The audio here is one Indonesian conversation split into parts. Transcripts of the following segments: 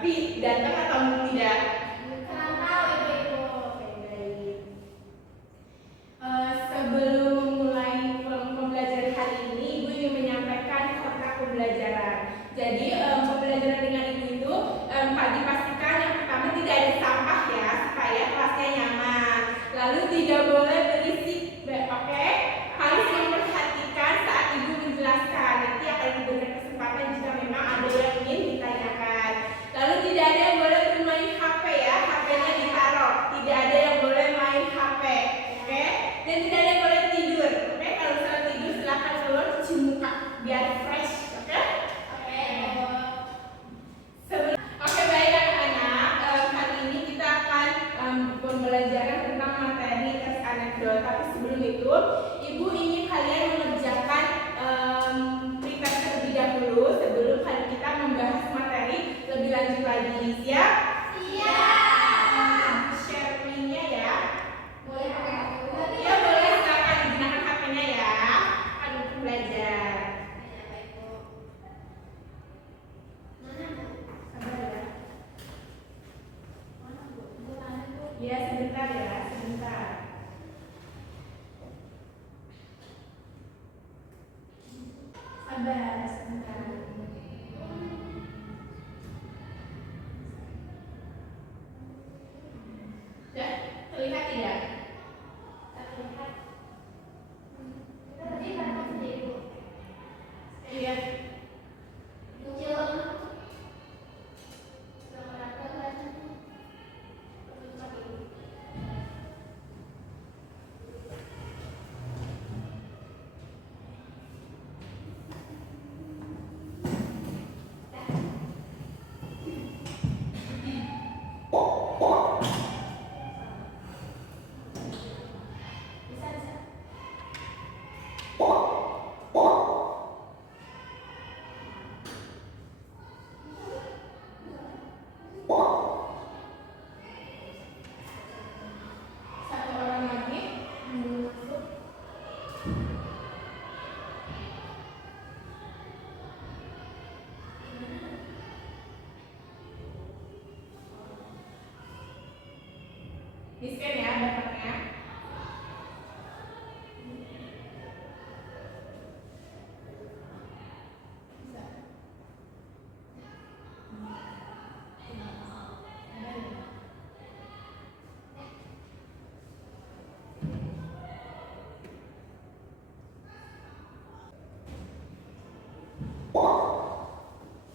Tapi datang atau tidak? Kurang tahu Ibu. Oke, baik. Sebelum mulai pembelajaran hari ini, Ibu ingin menyampaikan kontrak pembelajaran. Jadi pembelajaran dengan Ibu itu dipastikan yang pertama tidak ada sampah ya, supaya kelasnya nyaman. Lalu tidak boleh berisik, oke? Harus memperhatikan saat Ibu menjelaskan. Nanti akan diberikan kesempatan jika memang ada yang ingin ditanyakan. Lalu tidak ada yang boleh bermain HP ya, HP-nya ditaruh. Tidak ada yang boleh main HP, oke? Dan tidak ada yang boleh tidur, oke? Kalau misalnya tidur silakan keluar cuci muka biar fresh, oke? Oke. Oke, baik anak-anak. Kali ini kita akan pembelajaran tentang materi tes anekdot. Tapi sebelum itu, Ibu ingin kalian mengerjakan pretest terlebih dahulu sebelum kita membahas materi lebih lanjut lagi. Siap? Siap. Share link-nya ya. Boleh pakai HP? Ya boleh, silakan digunakan HP-nya ya. Kan untuk belajar. Mana Bu? Sabar ya. Mana Bu? Bulannya Bu. Ya sebentar ya, sebentar. Sabar, sebentar. Ya, terlihat tidak? Terlihat. Kita tadi berapa sendiri Bu? Iya. Kecil banget. Berapa kelasnya? Terus lagi. Bisa. Satu orang lagi masuk. Di-scan ya daftarnya. Bisa.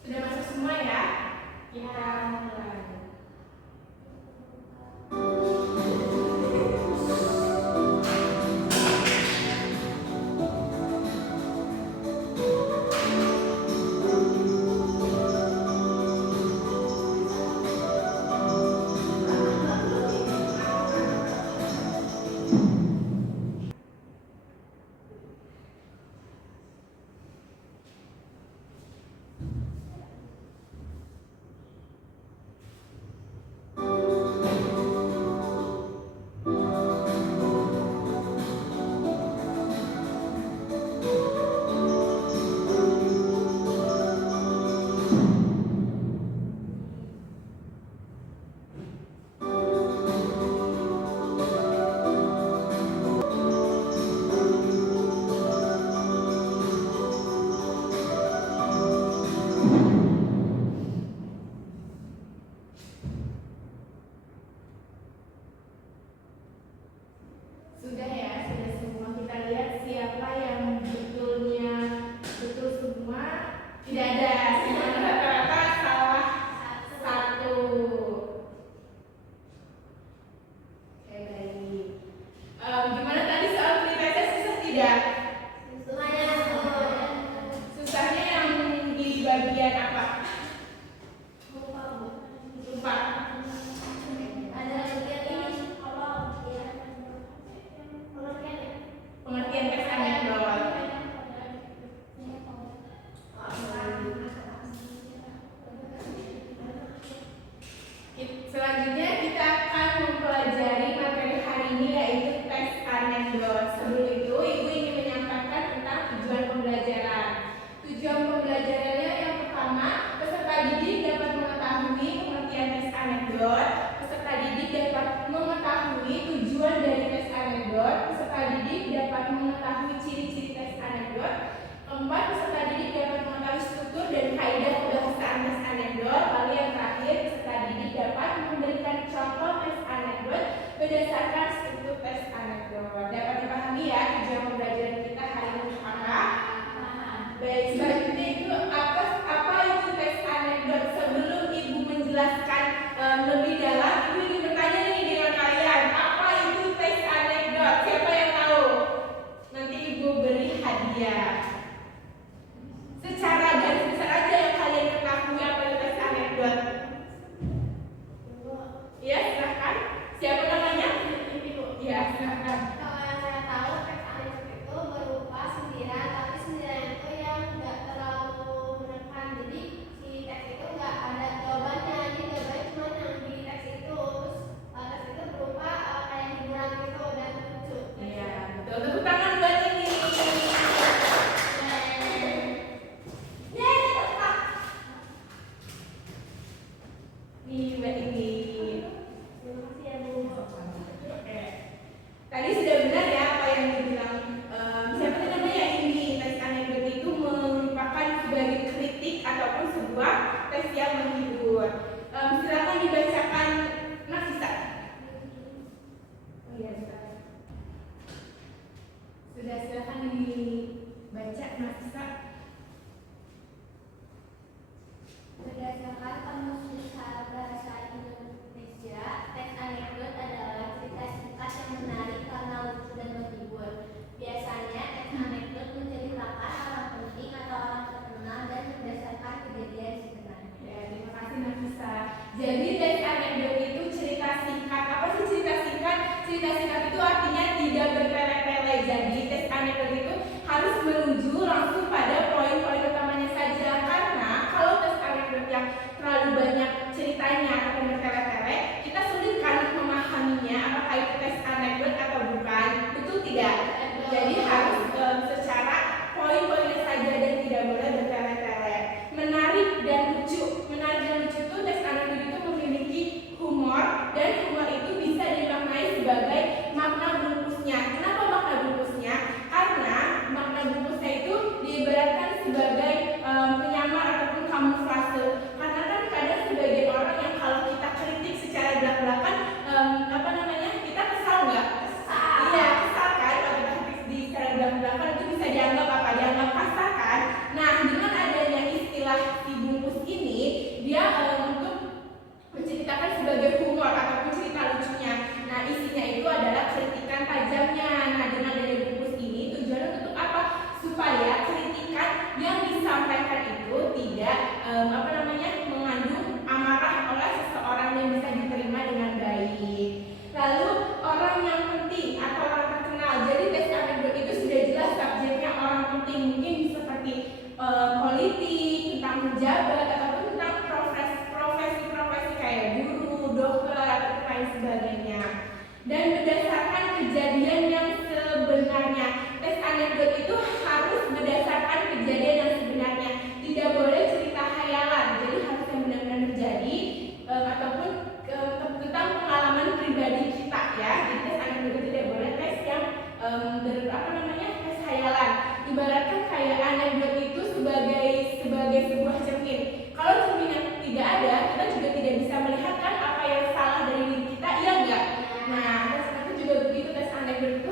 Sudah masuk semua ya? Kita mulai. anekdot, peserta didik dapat mengetahui tujuan dari tes anekdot. Peserta didik dapat mengetahui ciri-ciri tes anekdot. Keempat, peserta didik dapat mengetahui struktur dan kaidah kebahasaan tes anekdot. Lalu yang terakhir, peserta didik dapat memberikan contoh tes anekdot berdasarkan struktur tes anekdot. Dapat dipahami ya tujuan pembelajaran kita hari ini apa? Baik, selanjutnya itu apa itu tes anekdot? Sebelum ibu menjelaskan lebih dalam, ibu ingin bertanya nih dengan kalian, apa itu tes anekdot? Siapa yang tahu? Nanti ibu beri hadiah. Secara garis besar aja yang kalian ketahui apa itu tes anekdot. Ya, silahkan. Siapa namanya? Ya, silahkan. Kalau yang saya tahu, tes anekdot itu berupa sindiran, tapi sindiran itu yang nggak terlalu menekan. Jadi si teks itu nggak ada jawabannya, jadi jawabannya cuma yang di teks itu. Terus teks itu berupa kayak hiburan gitu dan lucu. Iya, betul. Tepuk tangan buat ini. Yeay, tepat. Nih, buat ini. Terima kasih ya Bu. Oke. Tadi sudah benar ya apa yang dibilang siapa tadi namanya ini tes anekdot itu merupakan sebagai kritik ataupun sebuah tes yang menghibur. Silakan dibacakan Nafisa. Oh iya, sudah silakan dibaca Nafisa. Berdasarkan Kamus Besar Bahasa Indonesia, tes anekdot adalah cerita singkat yang menarik karena lucu dan menghibur. Biasanya tes anekdot menceritakan orang penting atau orang terkenal dan berdasarkan kejadian sebenarnya. Ya, terima kasih Nafisa. Jadi tes anekdot itu cerita singkat. Apa sih cerita singkat? Cerita singkat itu artinya tidak bertele-tele. Jadi tes anekdot itu harus menuju langsung pada poin-poin utamanya saja. Karena kalau tes anekdot yang terlalu banyak ceritanya atau bertele-tele, kita sulit kan memahaminya apakah itu tes anekdot atau bukan. Betul tidak? Jadi harus secara poin-poinnya saja dan tidak boleh bertele-tele. Menarik dan lucu. Menarik dan lucu itu tes anekdot itu memiliki humor dan humor itu bisa dimaknai sebagai makna bungkusnya. Kenapa makna bungkusnya? Karena makna bungkusnya itu diibaratkan sebagai penyamar ataupun kamuflase. Karena kan kadang sebagian orang yang kalau kita kritik secara belak-belakan kita kesal nggak? Iya, kesal kan kalau kita kritik di secara belak-belakan itu bisa dianggap apa? Dianggap kasar kan? Nah, dengan adanya istilah si bungkus ini, dia untuk menceritakan sebagai humor ataupun cerita lucunya. Nah, isinya itu adalah kritikan tajamnya. Nah, dengan adanya bungkus ini tujuannya untuk apa? Supaya kritikan yang disampaikan itu tidak mengandung amarah oleh seseorang yang bisa diterima dengan baik. Lalu orang yang penting atau orang terkenal. Jadi tes anekdot itu sudah jelas subjeknya orang penting, mungkin seperti politik, tentang pejabat ataupun tentang profesi kayak guru, dokter atau lain sebagainya. Dan berdasarkan kejadian yang sebenarnya. Tes anekdot itu harus berdasarkan kejadian yang sebenarnya. Tidak boleh cerita khayalan. Jadi harus yang benar-benar terjadi ataupun tentang pengalaman pribadi kita ya. Jadi tes anekdot itu tidak boleh tes yang tes khayalan. Ibaratkan kayak anekdot itu sebagai sebuah cermin. Kalau cermin yang tidak ada, kita juga tidak bisa melihat kan apa yang salah dari diri kita, iya enggak? Nah, tes itu juga begitu tes anekdot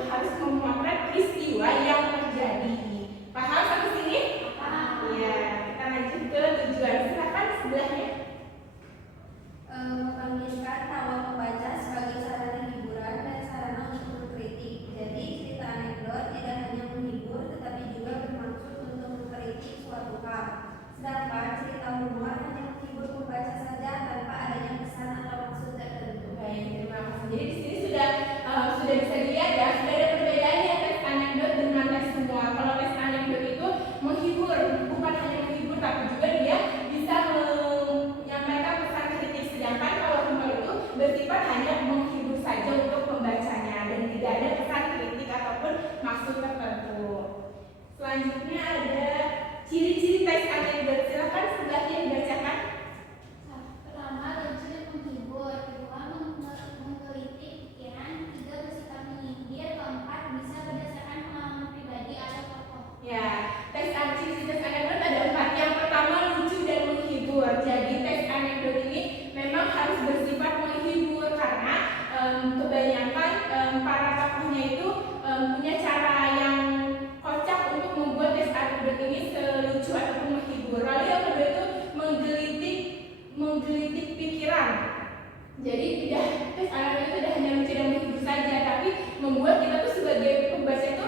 menggelitik pikiran. Jadi tes anak itu tidak hanya lucu dan menghibur saja, tapi membuat kita tuh sebagai pembaca itu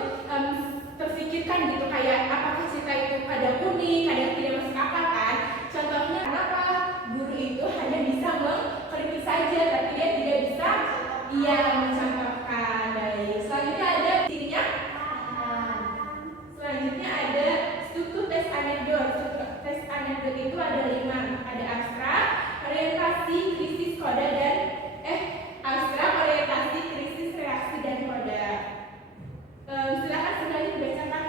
terfikirkan gitu, kayak apakah cerita itu kadang unik, kadang tidak masuk akal kan. Contohnya kenapa guru itu hanya bisa mengkritik saja, tapi dia tidak bisa mencontohkan. Baik, selanjutnya ada cirinya. Selanjutnya ada struktur tes anekdot. Struktur tes anekdot itu ada 5. Ada abstrak, orientasi, krisis, koda, dan abstrak, orientasi, krisis, reaksi, dan koda. Silakan semuanya dibacakan.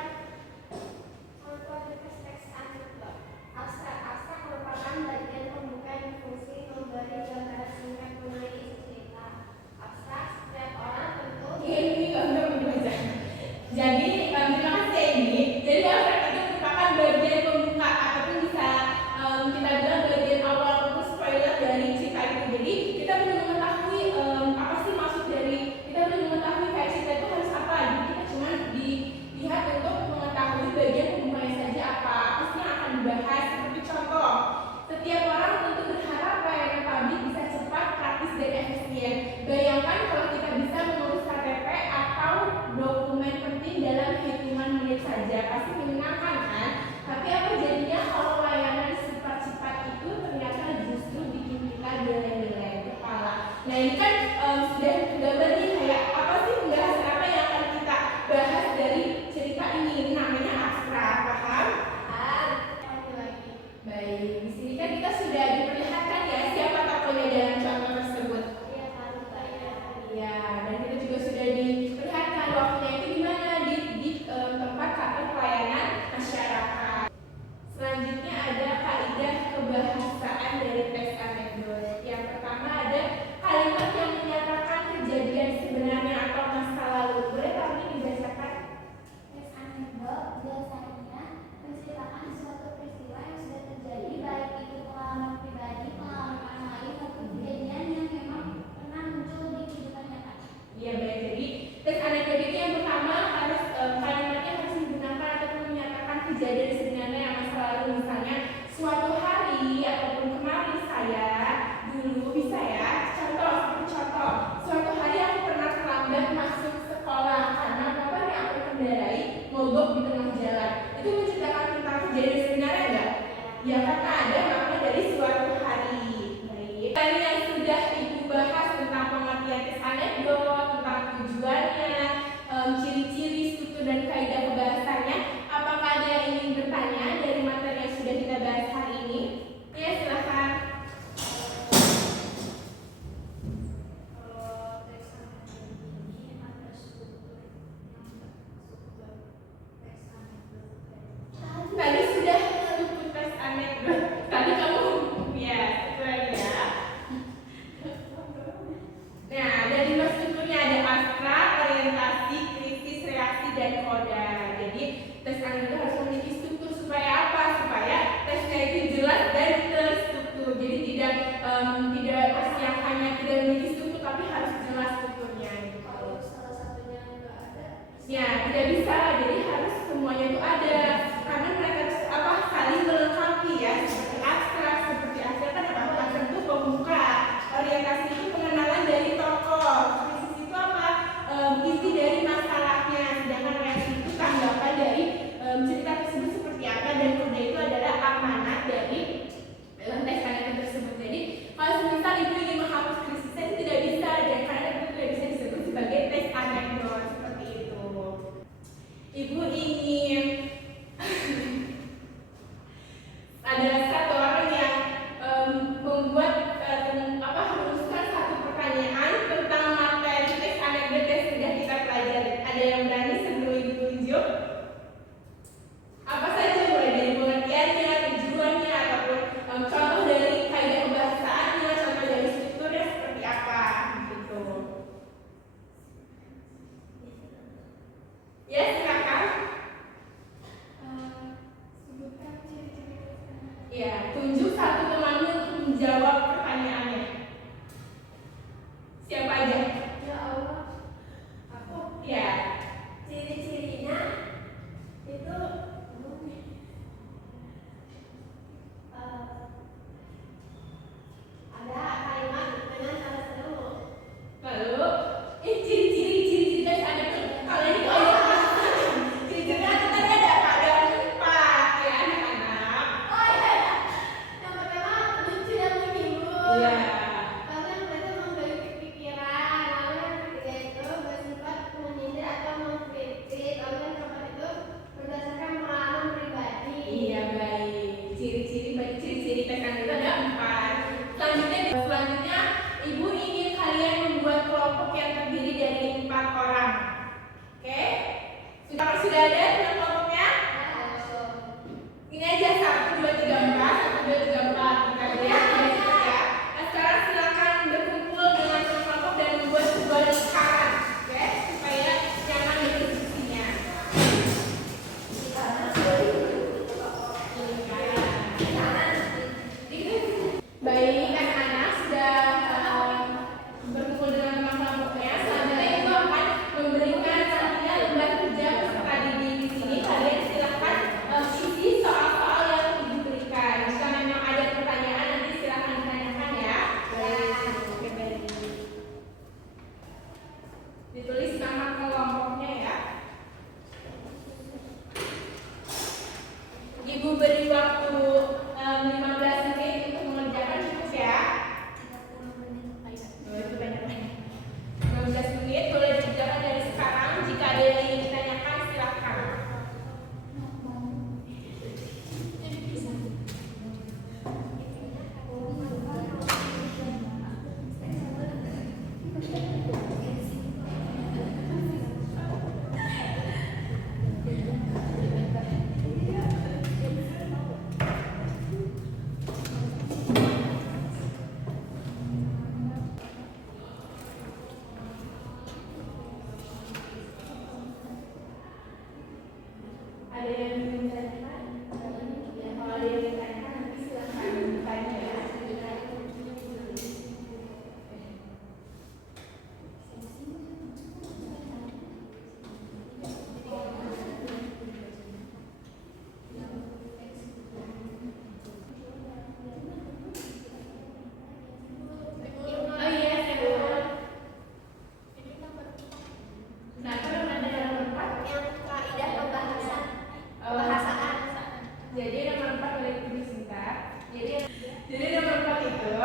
Contoh tes anekdot. Abstrak merupakan bagian pembuka yang berfungsi memberi gambaran singkat mengenai isi cerita. Abstrak, setiap orang tentu Ini untuk membaca. Jadi terima kasih ini. Jadi abstrak itu merupakan bagian pembuka ataupun bisa kita bilang bagian awal untuk spoiler dari cerita itu. Jadi kita belum mengetahui apa sih maksud dari, kita belum mengetahui kayak cerita itu harus apa. Jadi kita cuma dilihat untuk mengetahui bagian pembukanya saja apa sih yang akan dibahas. Seperti contoh, setiap orang tentu berharap pelayanan publik bisa cepat, praktis, dan efisien. Bayangkan kalau kita bisa mengurus KTP atau dokumen penting dalam hitungan menit saja, pasti menyenangkan kan? Tapi apa jadinya kalau layanan cepat-cepat itu ternyata justru bikin kita geleng-geleng kepala. Nah ini kan sudah gambar nih kayak apa sih pembahasan apa yang akan kita bahas dari cerita ini. Ini namanya abstrak, paham? lagi. Baik, di sini kan kita sudah diperlihatkan ya siapa tokohnya dalam contoh tersebut. Iya, tahu Kak ya. Ya, dan kita juga sudah diperlihatkan waktunya itu di mana di tempat kantor pelayanan masyarakat. Selanjutnya ada kaidah kebahasaan dari tes anekdot. Yang pertama ada kalimat yang menyatakan kejadian sebenarnya atau masa lalu. Boleh kami dibacakan? Tes anekdot biasanya menceritakan suatu peristiwa yang sudah terjadi, baik itu pengalaman pribadi, pengalaman orang lain, maupun kejadian yang memang pernah muncul di kehidupan nyata. Iya baik, jadi tes anekdot itu yang pertama harus kalimatnya harus menggunakan ataupun menyatakan kejadian sebenarnya yang masa lalu. Misalnya suatu hari ataupun kemarin saya dulu, bisa ya. Contoh, suatu hari aku pernah terlambat masuk sekolah karena motor yang aku kendarai mogok di tengah jalan. Itu menceritakan tentang kejadian sebenarnya enggak? Ya karena ada makna dari suatu hari. Baik. Tadi yang sudah ibu bahas tentang pengertian tes anekdot, tentang tujuannya, ciri-ciri, struktur, dan kaidah pembahasannya. Apakah ada yang ingin bertanya dari materi yang sudah kita bahas hari ini? Ya silahkan. Kalau tes anekdot ini ada struktur tes anekdot. Tadi sudah struktur tes anekdot. Tadi kamu ya sesuai ya. Nah, ada 5 strukturnya, ada abstrak, orientasi, krisis, reaksi, dan koda. Jadi tes anekdot harus memiliki struktur supaya apa? Supaya tesnya itu jelas dan terstruktur. Jadi tidak yang hanya tidak memiliki struktur, tapi harus jelas strukturnya. Kalau salah satunya nggak ada, Ya, tidak bisa. Jadi harus semuanya itu ada. Karena mereka saling melengkapi ya. Seperti abstrak, seperti abstrak kan apa? Abstrak itu pembuka. Orientasi itu pengenalan dari tokoh. Krisis itu apa? Isi dari masalahnya. Sedangkan reaksi itu tanggapan dari cerita tersebut seperti apa. Dan koda itu adalah amanat dari tes anekdot tersebut. Jadi kalau semisal ibu ingin menghapus krisisnya itu tidak bisa, dan karena itu tidak bisa disebut sebagai tes anekdot seperti itu. Ibu ingin ada satu orang yang membuat merumuskan satu pertanyaan tentang materi tes anekdot yang sudah kita pelajari. Ada yang berani sebelum ibu tunjuk? Apa saja, mulai dari pengertiannya, tujuannya, ataupun contoh dari kaidah kebahasaannya, contoh dari strukturnya seperti apa gitu. Ya silakan. sebutkan ciri-ciri tes anekdot. Ya, tunjuk satu temanmu untuk menjawab pertanyaannya. Siapa aja? Ya Allah, aku Ya. ciri-cirinya itu Iya. Lalu yang kedua itu memiliki pikiran. Lalu yang ketiga itu bersifat menyindir atau mengkritik. Lalu yang keempat itu berdasarkan pengalaman pribadi. Iya, baik. Ciri-ciri PKN itu ada 4. Selanjutnya Ibu ingin kalian membuat kelompok yang terdiri dari 4 orang. Oke? Sudah ada kelompoknya? Ini aja 1, 2, 3, 4. 1, 2, 3, 4. Kita lihat ya. Nah, sekarang silakan berkumpul dengan kelompok dan membuat sebuah lingkaran, oke? Supaya nyaman berdiskusinya. Baik, anak-anak sudah berkumpul dengan teman kelompoknya. Selanjutnya Ibu akan memberikan kalian lembar kerja peserta didik di sini. Kalian silakan isi soal-soal yang diberikan. Jika memang ada pertanyaan nanti silakan ditanyakan ya. Oke, baik. Ditulis nama kelompoknya ya. Ibu beri waktu 15 menit untuk mengerjakan, cukup ya. Oh, itu banyak-banyak. 15 menit boleh dikerjakan dari sekarang. Jika ada yang ingin ditanyakan silakan. Ada yang ingin ditanyakan? Kalau ada yang ingin ditanyakan nanti silakan bertanya ya. Oh iya, saya boleh. Nah, kalau ada yang empat, Yang kaidah pembahasan. Oh. Bahasaan. jadi nomor 4 boleh ditulis sebentar. Jadi nomor 4 itu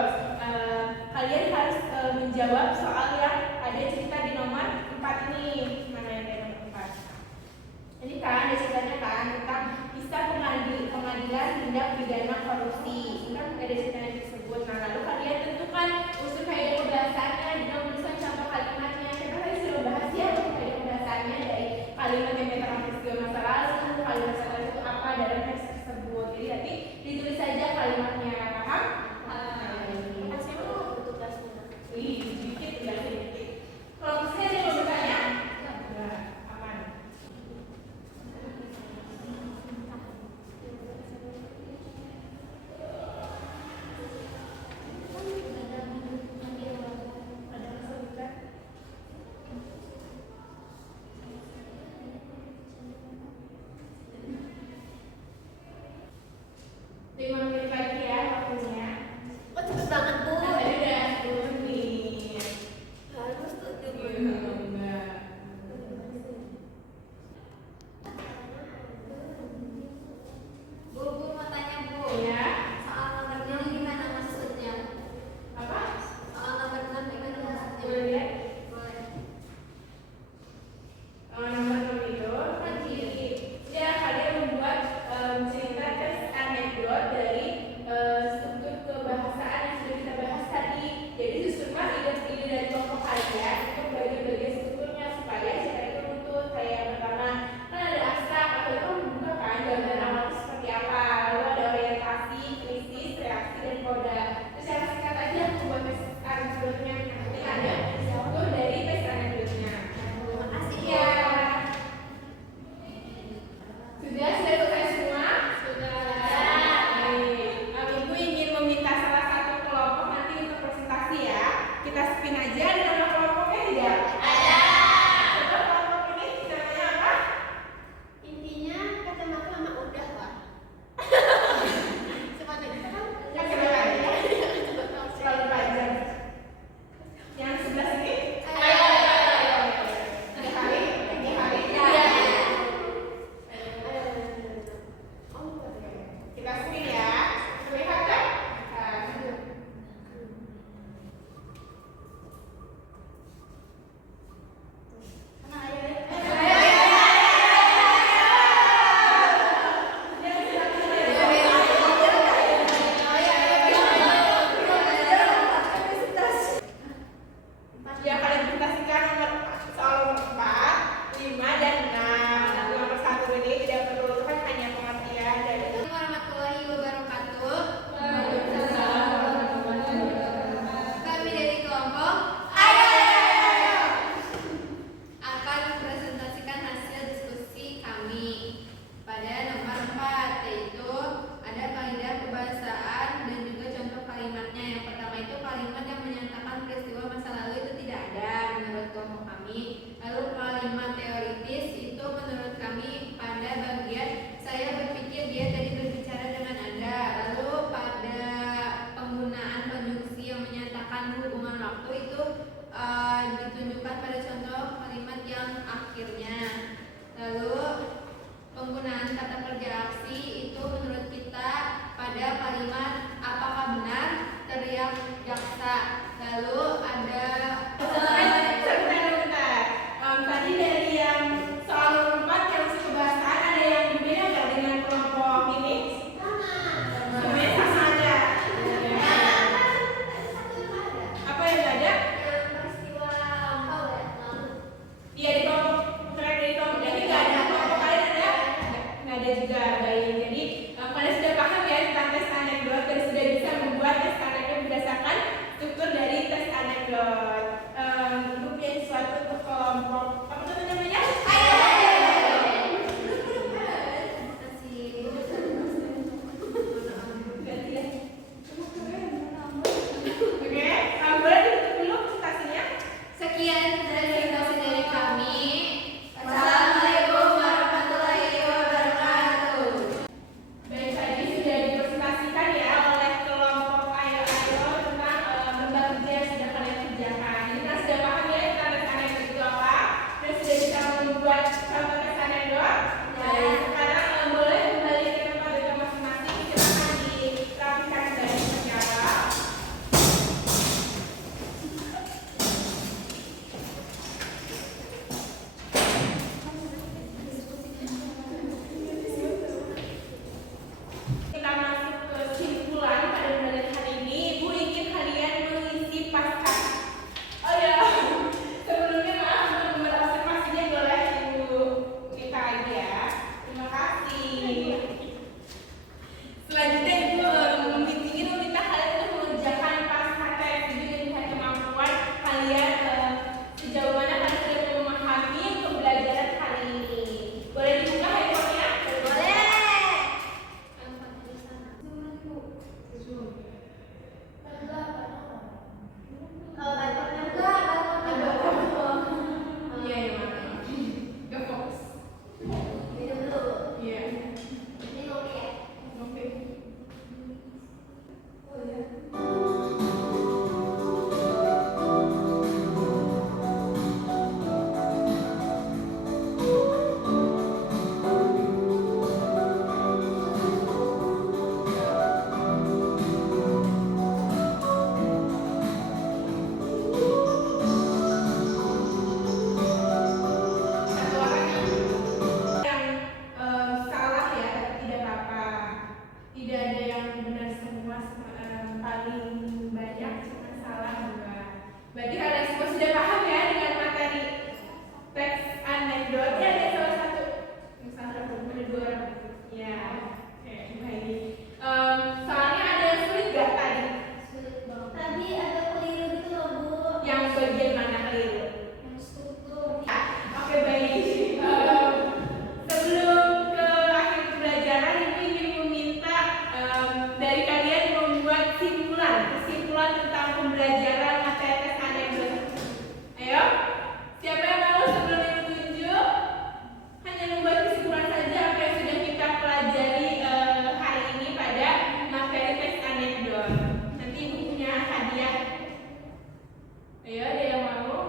kalian harus menjawab soal yang ada cerita di nomor 4 ini. Mana yang ada nomor 4? Ini kan ada ceritanya kan tentang kisah pengadilan tindak pidana korupsi. Ini kan ada ceritanya tersebut. Nah, lalu kalian tentukan unsur kaidah pembahasannya dengan menuliskan contoh kalimatnya. Karena tadi sudah bahas ya unsur kaidah pembahasannya dari kalimat yang menerangkan peristiwa masa lalu, kalimat masa lalu itu apa dalam teks tersebut. Jadi nanti ditulis saja kalimatnya, paham? Saya mau tugasnya. Wih, sedikit udah sedikit. Kalau misalnya ada yang mau bertanya, udah aman. Ada kesulitan? 5 menit lagi ya waktunya. Oh, cepet banget, Bu. Nah, tadi udah 10 menit. Harus tuh Enggak. Bu, mau tanya, Bu. Ya. Soal nomor 6 gimana maksudnya? Apa? Soal nomor 6 gimana maksudnya? Boleh lihat? Boleh. Nomor 6 itu kan ya kalian membuat cerita tes anekdot dari struktur kebahasaan yang sudah kita penggunaan hubungan waktu itu ditunjukkan pada contoh kalimat yang akhirnya. Lalu penggunaan kata kerja aksi itu menurut kita pada kalimat apakah benar teriak jaksa. Lalu ada Sebentar. Tadi dari yang soal 4 yang kebahasaan ada yang berbeda nggak dengan kelompok ini? Semuanya sama aja. Apa yang nggak ada? Iya di kelompok jadi nggak ada. Kelompok kalian ada? Nggak ada juga. Baik. Jadi kalian sudah paham ya tentang tes anekdot dan sudah bisa membuat tes anekdot berdasarkan struktur dari tes anekdot. Untuk yang suatu ke kelompok apa tuh namanya? Ganti ya. Oke, boleh ditutup dulu presentasinya. sekian presentasi dari kami. Assalamualaikum warahmatullahi wabarakatuh. Baik, tadi sudah dipresentasikan ya oleh kelompok Ayo tentang lembar kerja yang sudah kalian kerjakan. Jadi kita sudah paham ya tentang tes anekdot itu apa dan sudah bisa membuat contoh tes anekdot. Baik, sekarang boleh kembali ke tempat duduk masing-masing. Silakan dirapikan dari sejarah. Kita masuk ke simpulan pada pembelajaran hari ini. Ibu ingin kalian mengisi pasca. Oh ya, sebelumnya maaf teman-teman observasinya boleh Ibu kita aja. Terima kasih. Selanjutnya Ibu ingin meminta kalian untuk mengerjakan pasca tes. Ibu ingin melihat kemampuan kalian sejauh mana kalian sudah memahami pembelajaran hari ini. Boleh dibuka handphonenya? Boleh. Iya, ya mana? Gak fokus. Iya. Oke. Satu orang yang salah ya, tapi tidak apa-apa. Tidak ada yang benar semua, paling banyak cuma salah dua. Berarti kalian semua sudah paham ya dengan materi teks anekdot. Ya ada salah satu, ada 2 orang. Ya, oke baik. Soalnya ada yang sulit gak tadi? Tadi ada keliru gitu loh Bu. Yang bagian mana keliru? Yang struktur. Oke baik. Sebelum ke akhir pembelajaran, Ibu ingin meminta dari kalian membuat kesimpulan tentang pembelajaran materi tes anekdot. Ayo, siapa yang mau sebelum Ibu tunjuk? Hanya membuat kesimpulan saja apa yang sudah kita pelajari hari ini pada materi tes anekdot. Nanti Ibu punya hadiah. Ayo, ada yang mau?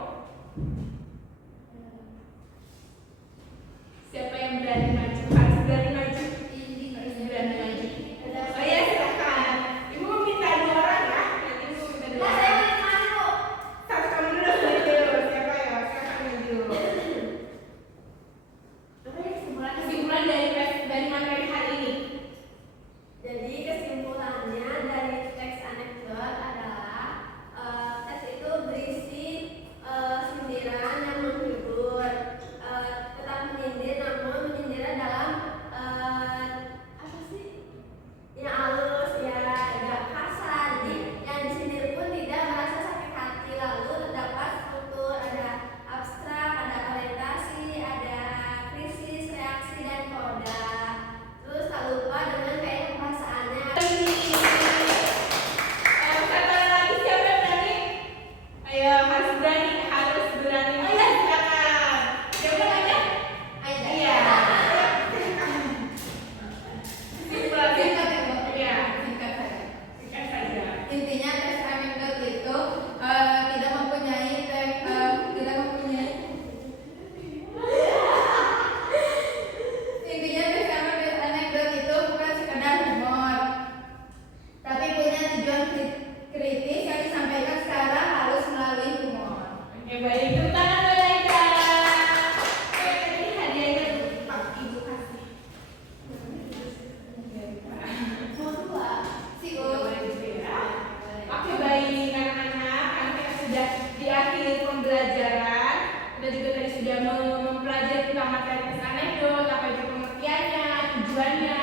Siapa yang berani maju? Harus berani maju. Harus berani maju. Oh ya silakan. Ibu meminta 2 orang ya. Nanti Ibu minta 2 orang. akhir pembelajaran. Kita juga tadi sudah mempelajari tentang materi teks anekdot, apa itu pengertiannya, tujuannya,